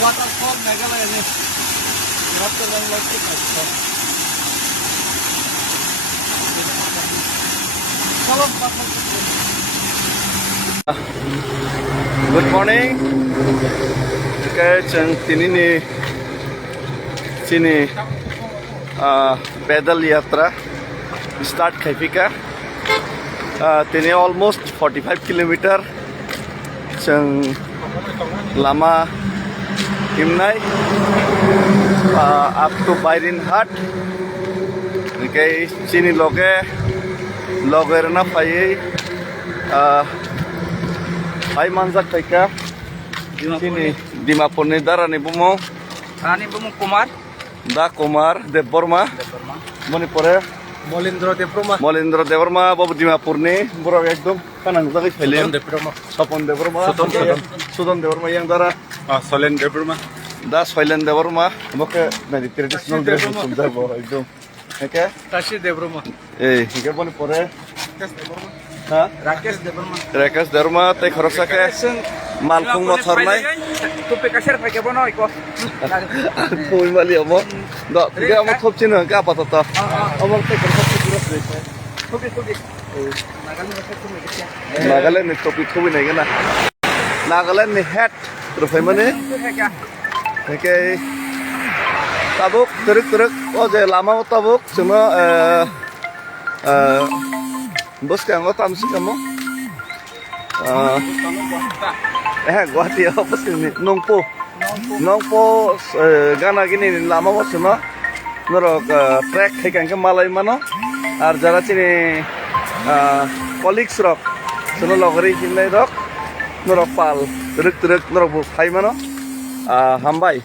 waterfall Meghalaya ni. Berapa orang lagi tak? Salam Good morning. Okay, chang tini ni sini पैदल यात्रा start खैफी का तिने almost 45 kilometre चंग Lama हिमनाई up to Byron Hut. Okay, sini loge rena pi Hai manjak kaika sini Dimapur ni darani bumo Kumar. Da Kumar Deborma Manipore Molindro Debroma. Molindro Deborma Babu Dimapur ni boro ekdom kanang jagi phele Debroma. Sopon Deborma Sudon Deborma yang dara Solen Debroma. da Soilen Deborma moke meri traditional dress sundar bo ekdom okay Tashi Debroma. hike Manipore ha Rakesh Debroma. Rakesh Deborma te khorosa ke malpung motor nai Tupi kasir pakai bono iko. Pui mali omo do tiga omo thop chino ka patata omo te khorosa ke pura fresh Tupi. Nagaland ni topi thubi nai gana Nagaland ni hat rufai mane okay tabuk teruk o je lama tabuk cuma bos kang tamsi kamo Guwahati apa sih ini Nongpo gana gini lama bos cuma norok trek kayak ke malai mana ar jara sini colleagues rock sono logari himlai rock norok pal teruk norok bu hai mana hambai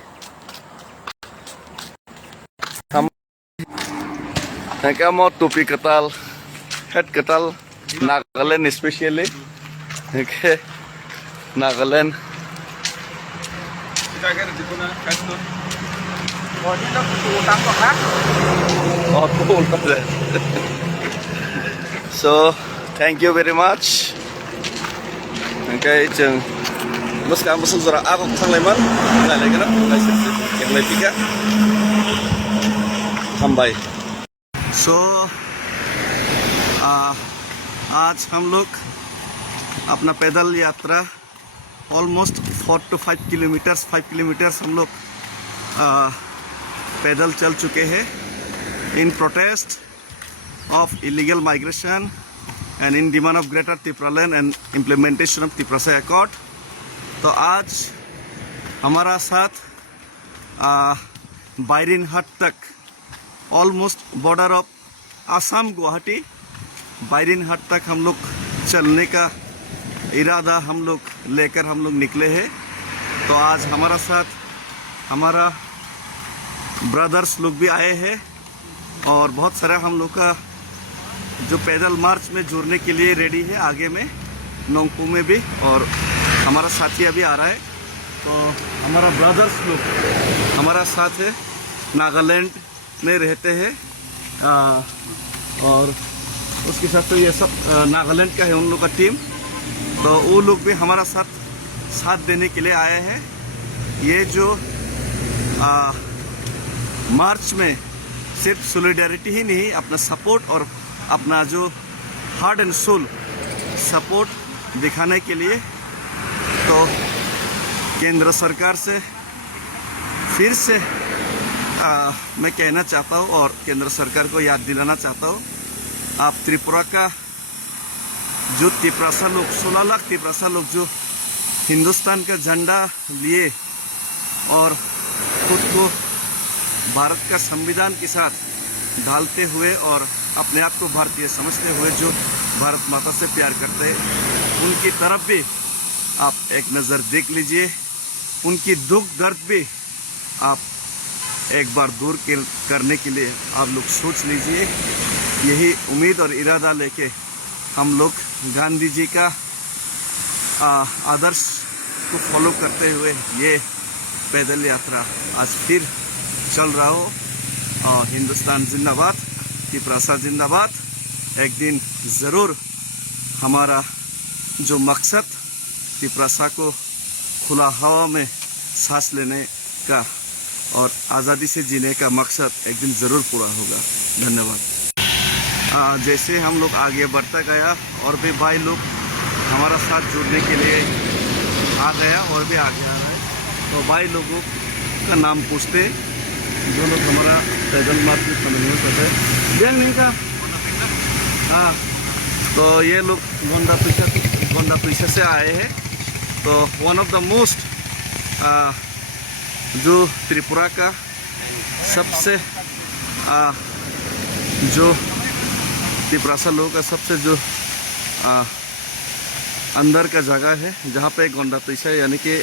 Kamu topi ketal hat ketal Nagaland especially okay Nagaland oh cool so thank you very much okay jeng bos kamu suzara aku sangleman nggak lagi na yang lebih tiga sampai so आज हम लोग अपना पैदल यात्रा almost 4 to 5 kilometres 5 kilometres हम लोग पैदल चल चुके हैं in protest of illegal migration and in demand of greater Tripuraland and implementation of Tripura accord तो आज हमारा साथ बायरिन हट तक almost border of Assam Guwahati Byrnihat तक हम लोग चलने का इरादा हम लोग लेकर हम लोग निकले हैं तो आज हमारा साथ हमारा ब्रदर्स लोग भी आए हैं और बहुत सारा हम लोग का जो पैदल मार्च में जुड़ने के लिए रेडी है आगे में नोंगपू में भी और हमारा साथी अभी आ रहा है तो हमारा ब्रदर्स लोग हमारा साथ है नागालैंड में रहते हैं और उसके साथ तो ये सब नागालैंड का है उन लोग का टीम तो वो लोग भी हमारा साथ देने के लिए आए हैं ये जो मार्च में सिर्फ सॉलिडेरिटी ही नहीं अपना सपोर्ट और अपना जो हार्ट एंड सोल सपोर्ट दिखाने के लिए तो केंद्र सरकार से फिर से मैं कहना चाहता हूँ और केंद्र सरकार को याद दिलाना चाहता हूँ आप त्रिपुरा का जो तिपरासा लोग 16 लाख तिपरासा लोग जो हिंदुस्तान का झंडा लिए और खुद को भारत का संविधान के साथ ढालते हुए और अपने आप को भारतीय समझते हुए जो भारत माता से प्यार करते हैं उनकी तरफ भी आप एक नज़र देख लीजिए उनकी दुख दर्द भी आप एक बार दूर करने के लिए आप लोग सोच लीजिए यही उम्मीद और इरादा लेके हम लोग गांधी जी का आदर्श को फॉलो करते हुए ये पैदल यात्रा आज फिर चल रहा हो और हिंदुस्तान जिंदाबाद त्रिपुरा जिंदाबाद एक दिन ज़रूर हमारा जो मकसद त्रिपुरा को खुला हवा में सांस लेने का और आज़ादी से जीने का मकसद एक दिन ज़रूर पूरा होगा। धन्यवाद। जैसे हम लोग आगे बढ़ता गया और भी भाई लोग हमारा साथ जुड़ने के लिए आ गया और भी आगे आ रहा है, तो भाई लोगों का नाम पूछते जो लोग हमारा पैदल मार्च में शामिल हो सकते हैं। बैंक नहीं का हाँ, तो ये लोग गोंडा पीछे से आए हैं। तो वन ऑफ द मोस्ट जो त्रिपुरा का सबसे जो त्रिपुरासा लोगों का सबसे जो अंदर का जगह है जहाँ पे गोंडा पीछा यानी कि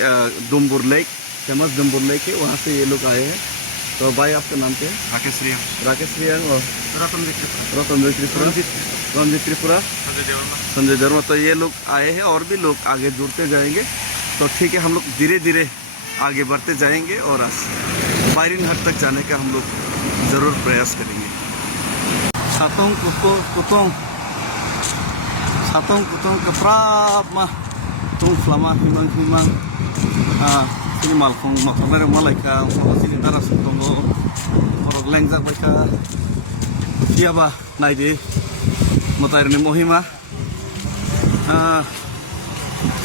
डुम्बुर लेक, फेमस डुम्बुर लेक है, वहाँ से ये लोग आए हैं। तो भाई आपका नाम क्या है? राकेश रियांग और रंजीत त्रिपुरा, संजय देवर्मा। तो ये लोग आए हैं और भी लोग आगे जुड़ते जाएंगे। तो ठीक है, हम लोग धीरे धीरे आगे बढ़ते जाएंगे और फायरिंग हद तक जाने का हम लोग ज़रूर प्रयास करेंगे। सातों कुतों कपड़ा मा तुम फ्लामा हिमंग sini malkong makabere malaika sini daras tongo korok lengjak baika siapa naidi motairni mohima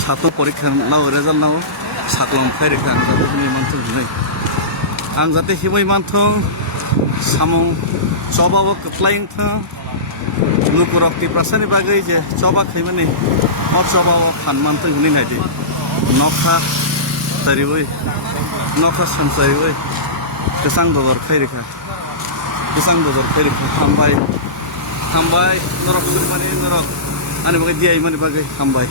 satu porikha nau result nau saklong phairikha ang jate himai manthong hinai ang jate himai manthong samong chobao kaplaing thang nukurok tiprasani bagai je choba khaimani mo chobao phan manthong hinai naidi nokha tariwai nokha sansariwai kesang dodor khairikha hambai norok suri mani norok ani bagai diai mani bagai hambai